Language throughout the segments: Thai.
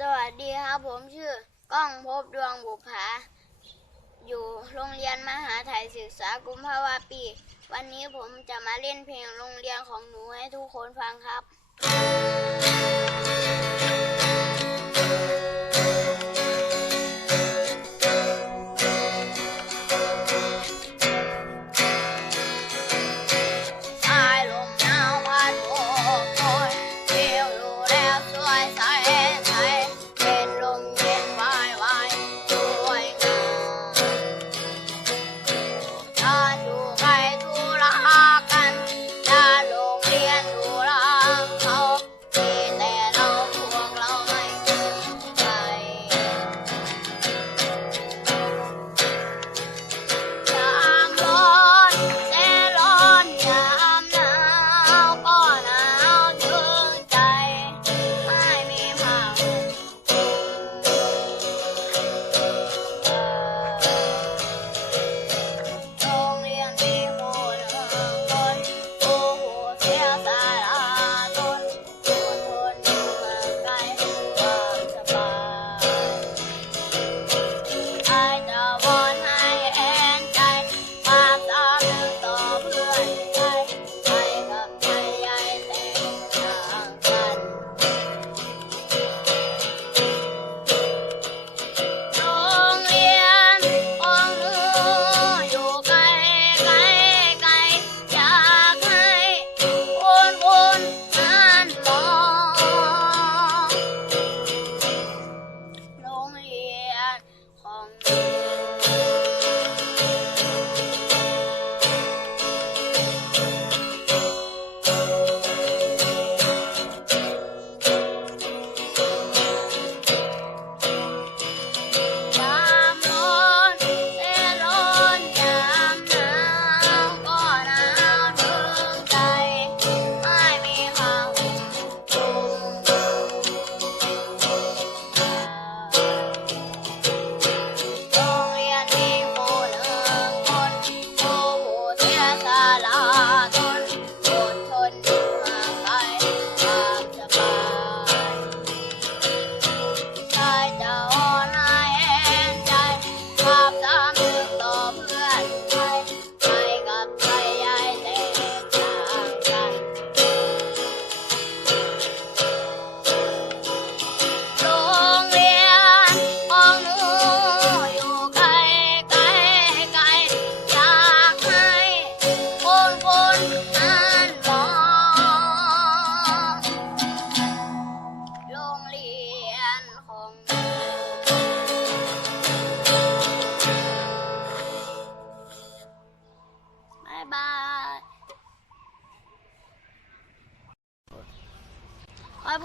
สวัสดีครับ ผมชื่อก้องพบดวงบุภาอยู่โรงเรียนมหาไทยศึกษากุมภาวะปี วันนี้ผมจะมาเล่นเพลงโรงเรียนของหนูให้ทุกคนฟังครับ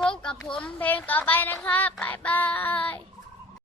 พบกับผมเพลงต่อไปนะครับบ๊ายบาย